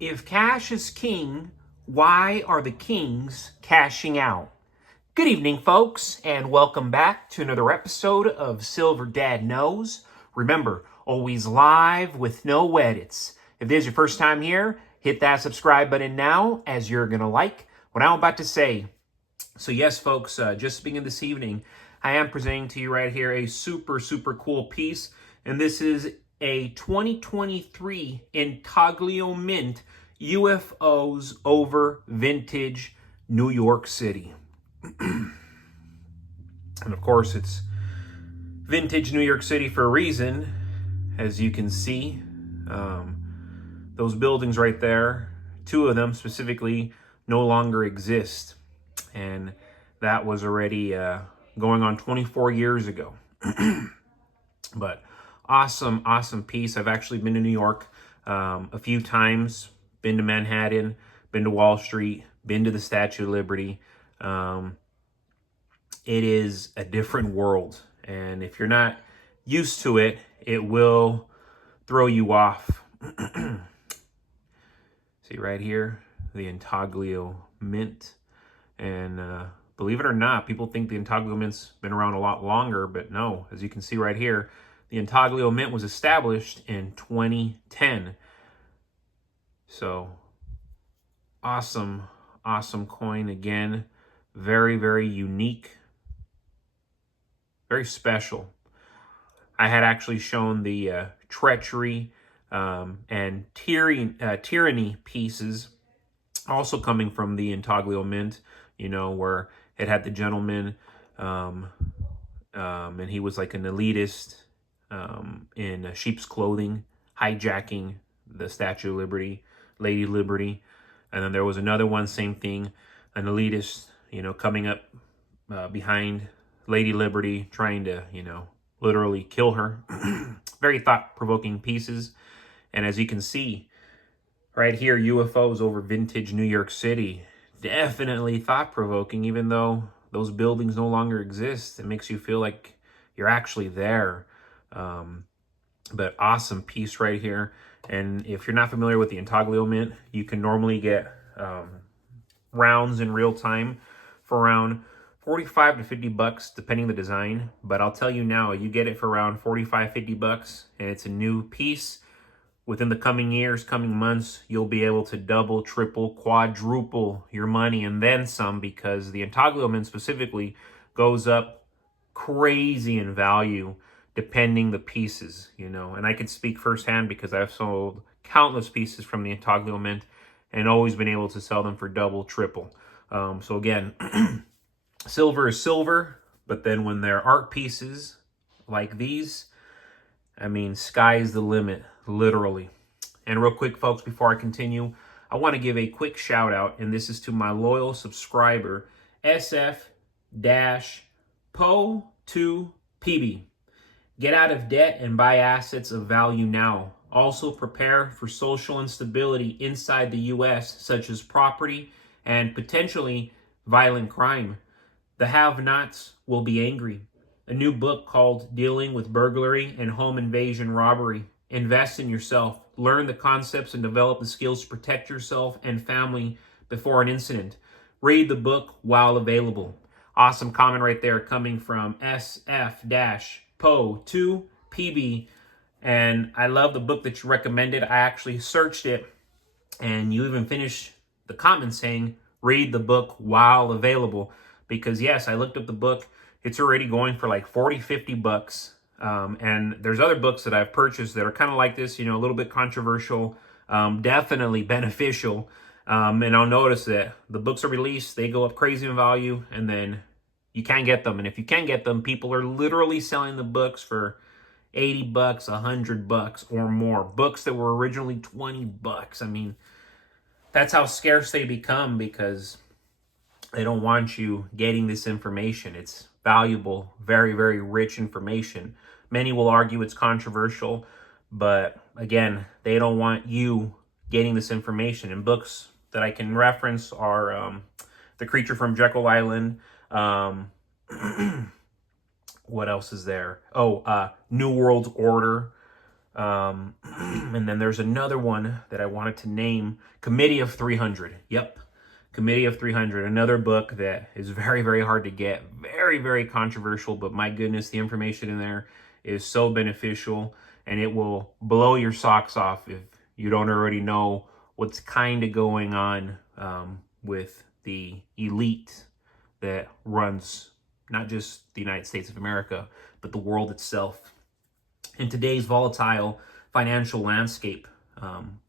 If cash is king, why are the kings cashing out? Good evening, folks, and welcome back to another episode of Silver Dad Knows. Remember, always live with no edits. If this is your first time here, hit that subscribe button now, as you're going to like what I'm about to say. So yes, folks, just beginning this evening, I am presenting to you right here a super cool piece, and this is a 2023 Intaglio Mint UFOs over vintage New York City. And of course, it's vintage New York City for a reason. As you can see, those buildings right there, two of them specifically, no longer exist. And that was already going on 24 years ago. But awesome piece. I've actually been to New York a few times, been to Manhattan, been to Wall Street, been to the Statue of Liberty. It is a different world. And if you're not used to it, it will throw you off. See right here, the Intaglio Mint. And believe it or not, people think the Intaglio Mint's been around a lot longer, but no. As you can see right here, the Intaglio Mint was established in 2010. So, awesome coin again. Very unique. Very special. I had actually shown the treachery and tyranny pieces also coming from the Intaglio Mint, you know, where it had the gentleman and he was like an elitist in sheep's clothing, hijacking the Statue of Liberty, Lady Liberty. And then there was another one, same thing, an elitist, you know, coming up behind Lady Liberty, trying to, you know, literally kill her. Very thought-provoking pieces. And as you can see, right here, UFOs over vintage New York City. Definitely thought-provoking, even though those buildings no longer exist. It makes you feel like you're actually there. But awesome piece right here. And if you're not familiar with the Intaglio Mint, you can normally get rounds in real time for around 45 to 50 bucks, depending the design. But I'll tell you now, you get it for around 45, 50 bucks, and it's a new piece. Within the coming years, coming months, you'll be able to double, triple, quadruple your money and then some, because the Intaglio Mint specifically goes up crazy in value depending the pieces, you know. And I can speak firsthand because I've sold countless pieces from the Intaglio Mint and always been able to sell them for double, triple. So again, silver is silver, but then when they're art pieces like these, I mean, sky's the limit, literally. And real quick, folks, before I continue, I want to give a quick shout out, and this is to my loyal subscriber, SF-PO2PB. Get out of debt and buy assets of value now. Also prepare for social instability inside the U.S., such as property and potentially violent crime. The have-nots will be angry. A new book called Dealing with Burglary and Home Invasion Robbery. Invest in yourself. Learn the concepts and develop the skills to protect yourself and family before an incident. Read the book while available. Awesome comment right there coming from SF-PO2PB. And I love the book that you recommended. I actually searched it, and you even finished the comment saying, read the book while available. Because yes, I looked up the book. It's already going for like 40, 50 bucks. And there's other books that I've purchased that are kind of like this, you know, a little bit controversial, definitely beneficial. And I'll notice that the books are released, they go up crazy in value, and then you can't get them. And if you can get them, people are literally selling the books for 80 bucks, 100 bucks or more. Books that were originally 20 bucks. I mean, that's how scarce they become, because they don't want you getting this information. It's valuable, very rich information. Many will argue it's controversial, but again, they don't want you getting this information. And books that I can reference are The Creature from Jekyll Island. What else is there? New World Order. And then there's another one that I wanted to name, Committee of 300. Yep, Committee of 300, another book that is very, very hard to get, very, very controversial, but my goodness, the information in there is so beneficial, and it will blow your socks off if you don't already know what's kind of going on with the elite that runs not just the United States of America, but the world itself. In today's volatile financial landscape,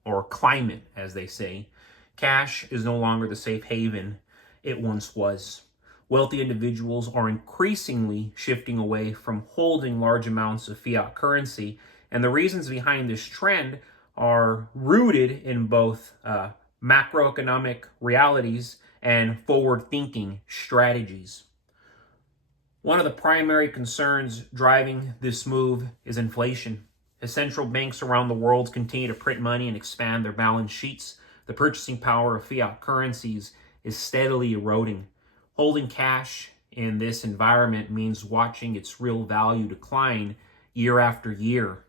or climate, as they say, cash is no longer the safe haven it once was. Wealthy individuals are increasingly shifting away from holding large amounts of fiat currency, and the reasons behind this trend are rooted in both macroeconomic realities and forward-thinking strategies. One of the primary concerns driving this move is inflation. As central banks around the world continue to print money and expand their balance sheets, the purchasing power of fiat currencies is steadily eroding. Holding cash in this environment means watching its real value decline year after year.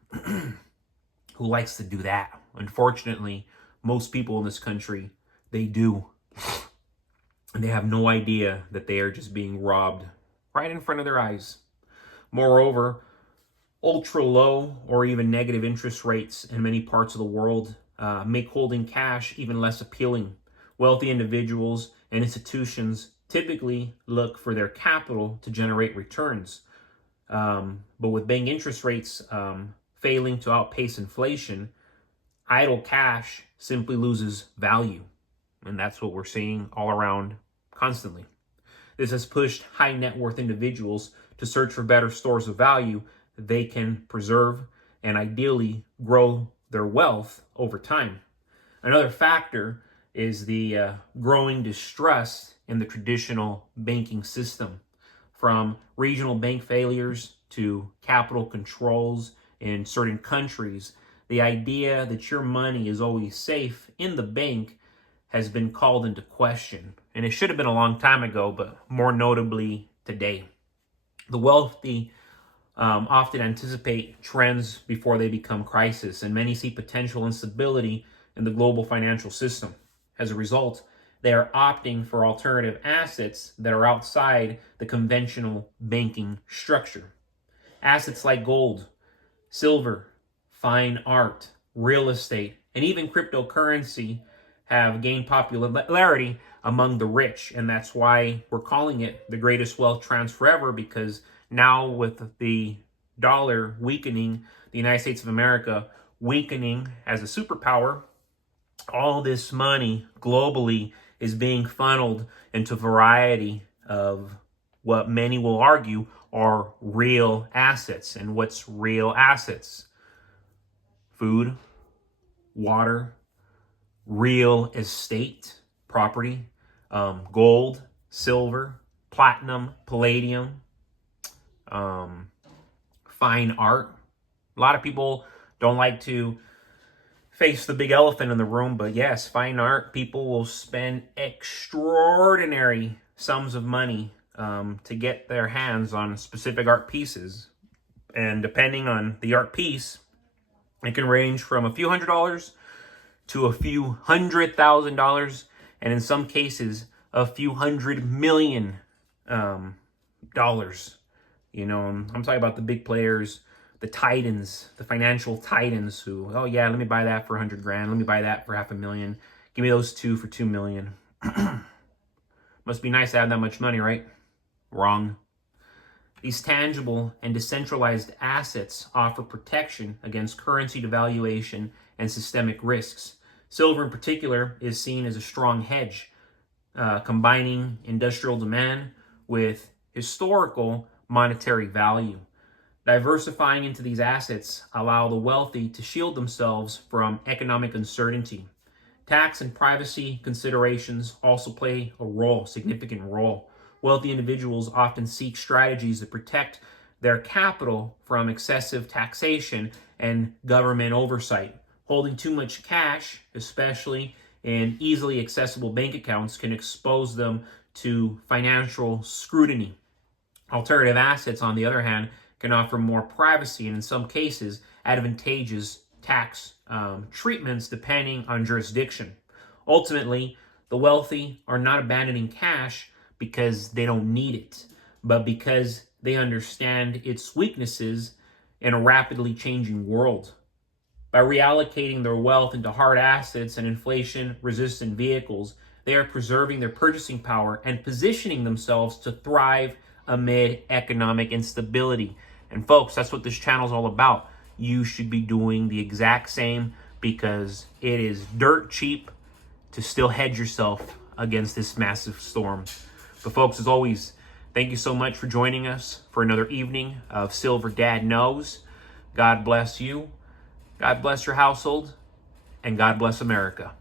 Who likes to do that? Unfortunately, most people in this country, they do. And they have no idea that they are just being robbed right in front of their eyes. Moreover, ultra low or even negative interest rates in many parts of the world make holding cash even less appealing. Wealthy individuals and institutions typically look for their capital to generate returns. But with bank interest rates failing to outpace inflation, idle cash simply loses value. And that's what we're seeing all around constantly. This has pushed high net worth individuals to search for better stores of value they can preserve and ideally grow their wealth over time. Another factor is the growing distrust in the traditional banking system. From regional bank failures to capital controls in certain countries, the idea that your money is always safe in the bank has been called into question. And it should have been a long time ago, but more notably today. The wealthy often anticipate trends before they become crisis, and many see potential instability in the global financial system. As a result, they are opting for alternative assets that are outside the conventional banking structure. Assets like gold, silver, fine art, real estate, and even cryptocurrency have gained popularity among the rich, and that's why we're calling it the greatest wealth transfer ever, because now with the dollar weakening, the United States of America weakening as a superpower, all this money globally is being funneled into a variety of what many will argue are real assets. And what's real assets? Food, water, real estate, property, gold, silver, platinum, palladium, fine art. A lot of people don't like to face the big elephant in the room, but yes, fine art, people will spend extraordinary sums of money to get their hands on specific art pieces. And depending on the art piece, it can range from a few $100s to a few $100,000, and in some cases, a few $100 million. You know, I'm talking about the big players, the titans, the financial titans who, oh yeah, let me buy that for $100,000. Let me buy that for $500,000. Give me those two for $2 million. Must be nice to have that much money, right? Wrong. These tangible and decentralized assets offer protection against currency devaluation and systemic risks. Silver in particular is seen as a strong hedge, combining industrial demand with historical monetary value. Diversifying into these assets allow the wealthy to shield themselves from economic uncertainty. Tax and privacy considerations also play a significant role. Wealthy individuals often seek strategies that protect their capital from excessive taxation and government oversight. Holding too much cash, especially in easily accessible bank accounts, can expose them to financial scrutiny. Alternative assets, on the other hand, can offer more privacy and in some cases advantageous tax treatments depending on jurisdiction. Ultimately, the wealthy are not abandoning cash because they don't need it, but because they understand its weaknesses in a rapidly changing world. By reallocating their wealth into hard assets and inflation-resistant vehicles, they are preserving their purchasing power and positioning themselves to thrive amid economic instability. And folks, that's what this channel is all about. You should be doing the exact same because it is dirt cheap to still hedge yourself against this massive storm. But folks, as always, thank you so much for joining us for another evening of Silver Dad Knows. God bless you. God bless your household, and God bless America.